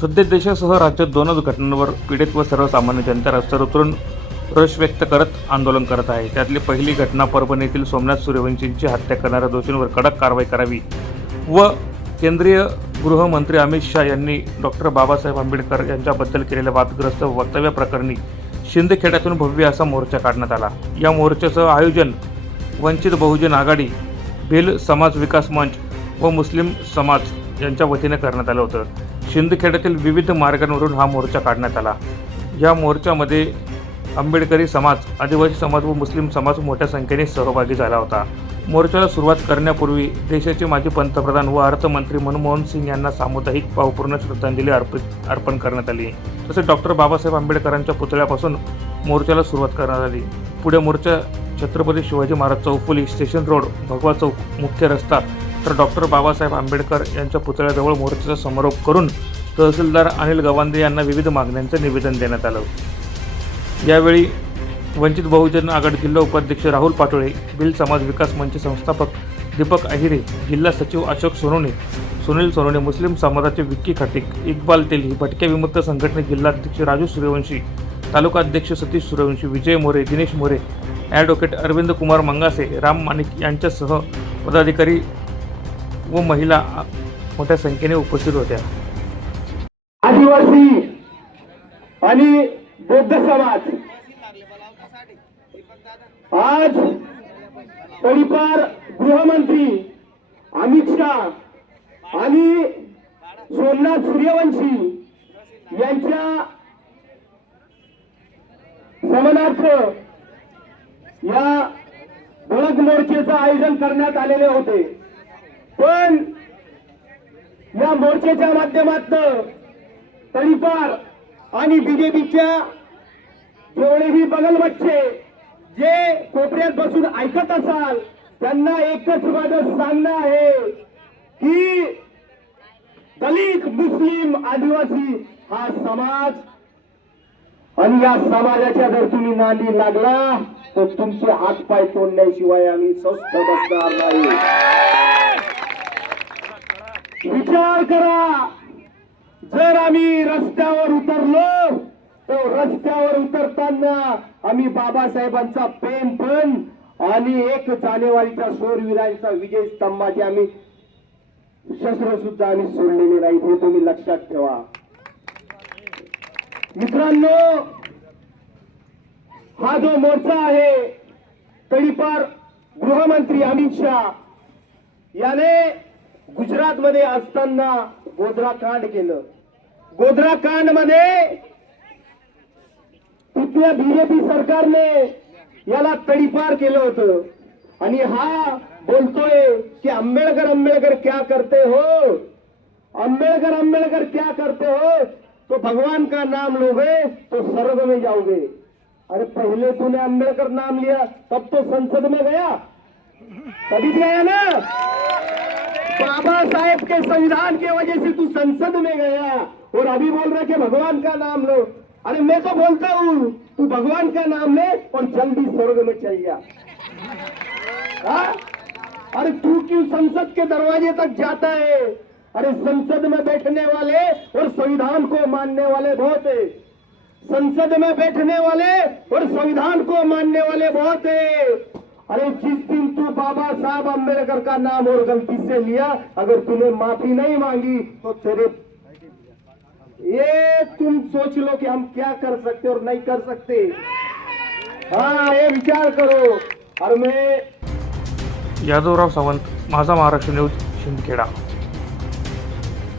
सध्या देशासह राज्यात दोनच घटनांवर पीडित व सर्वसामान्य जनता रस्त्यावर उतरून रोष व्यक्त करत आंदोलन करत आहे. त्यातली पहिली घटना परभणी येथील सोमनाथ सूर्यवंशींची हत्या करणाऱ्या दोषींवर कडक कारवाई करावी व केंद्रीय गृहमंत्री अमित शाह यांनी डॉक्टर बाबासाहेब आंबेडकर यांच्याबद्दल केलेल्या वादग्रस्त वक्तव्याप्रकरणी शिंदखेड्यातून भव्य असा मोर्चा काढण्यात आला. या मोर्चाचं आयोजन वंचित बहुजन आघाडी भिल समाज विकास मंच व मुस्लिम समाज यांच्या वतीने करण्यात आलं होतं. शिंदखेड्यातील विविध मार्गांवरून हा मोर्चा काढण्यात आला. या मोर्चामध्ये आंबेडकरी समाज आदिवासी समाज व मुस्लिम समाज मोठ्या संख्येने सहभागी झाला होता. मोर्चाला सुरुवात करण्यापूर्वी देशाचे माजी पंतप्रधान व अर्थमंत्री मनमोहन सिंग यांना सामुदायिक भावपूर्ण श्रद्धांजली अर्पित अर्पण करण्यात आली. तसेच डॉक्टर बाबासाहेब आंबेडकरांच्या पुतळ्यापासून मोर्चाला सुरुवात करण्यात आली. पुढे मोर्चा छत्रपती शिवाजी महाराज चौफुली स्टेशन रोड भगवा चौक मुख्य रस्ता तर डॉक्टर बाबासाहेब आंबेडकर यांच्या पुतळ्याजवळ मोर्चाचा समारोप करून तहसीलदार अनिल गवांदे यांना विविध मागण्यांचं निवेदन देण्यात आलं. यावेळी वंचित बहुजन आघाडी जिल्हा उपाध्यक्ष राहुल पाटोळे बिल समाज विकास मंच संस्थापक दीपक अहिरे जिल्हा सचिव अशोक सोनवणे सुनील सोनवणे मुस्लिम समाजाचे विक्की खाटिक इक्बाल तेली भटक्या विमुक्त संघटने जिल्हाध्यक्ष राजू सूर्यवंशी तालुका अध्यक्ष सतीश सूर्यवंशी विजय मोरे दिनेश मोरे ॲडव्होकेट अरविंद कुमार मंगासे राम माणिक यांच्यासह पदाधिकारी व महिला मोठ्या संख्येने उपस्थित होत्या. आदिवासी आणि बौद्ध समाज आज परिपार गृहमंत्री अमित शाह आणि सोमनाथ सूर्यवंशी यांच्या समनार्थ या धडक मोर्चेचं आयोजन करण्यात आलेले होते. पण या मोर्चेच्या माध्यमातून तडीपार आणि बीजेपीच्या जेवढेही बगलबच्चे जे कोपऱ्यात बसून ऐकत असाल त्यांना एकच माझं सांगणं आहे की दलित मुस्लिम आदिवासी हा समाज आणि या समाजाच्या जर तुम्ही नांदी लागला तर तुमचे हात पाय तोडण्याशिवाय आम्ही स्वस्थ बसणार नाही. विचार करा. जर आम्ही रस्त्यावर उतरलो तर रस्त्यावर उतरताना आम्ही बाबासाहेबांचा प्रेम पण आणि एक जानेवारीचा शोरवीरांचा विजय स्तंभाचे आम्ही शस्त्र सुद्धा आम्ही सोडलेले नाही हे तुम्ही लक्षात ठेवा. मित्रांनो हा जो मोर्चा आहे तडीपार गृहमंत्री अमित शहा याने गुजरात मध्ये असताना गोधरा कांड केलं. गोधरा कांडमध्ये तिथल्या बीजेपी सरकारने याला तडीपार केलं होतं. आणि हा बोलतोय की आंबेडकर आंबेडकर क्या करते हो? आंबेडकर आंबेडकर क्या करते हो? तो भगवान का नाम लोगे तो स्वर्ग में जाओगे. अरे पहले तूने आंबेडकर नाम लिया तब तो संसद में गया. तभी गया ना? बाबा साहेब के संविधान के वजह से तू संसद में गया और अभी बोल रहा कि भगवान का नाम लो। अरे मैं तो बोलता हूँ, तू भगवान का नाम ले और जल्दी स्वर्ग में चल? अरे तू क्यों संसद के दरवाजे तक जाता है? अरे संसद में बैठने वाले और संविधान को मानने वाले बहुत है। संसद में बैठने वाले और संविधान को मानने वाले बहुत है। अरे जिस दिन तू बाबा साहब अम्बेडकर का नाम और गलती से लिया अगर तूने माफी नहीं मांगी तो तेरे ये तुम सोच लो कि हम क्या कर सकते और नहीं कर सकते। हाँ ये विचार करो। और मैं यादवराव सावंत माझा महाराष्ट्र न्यूज शिंदखेडा.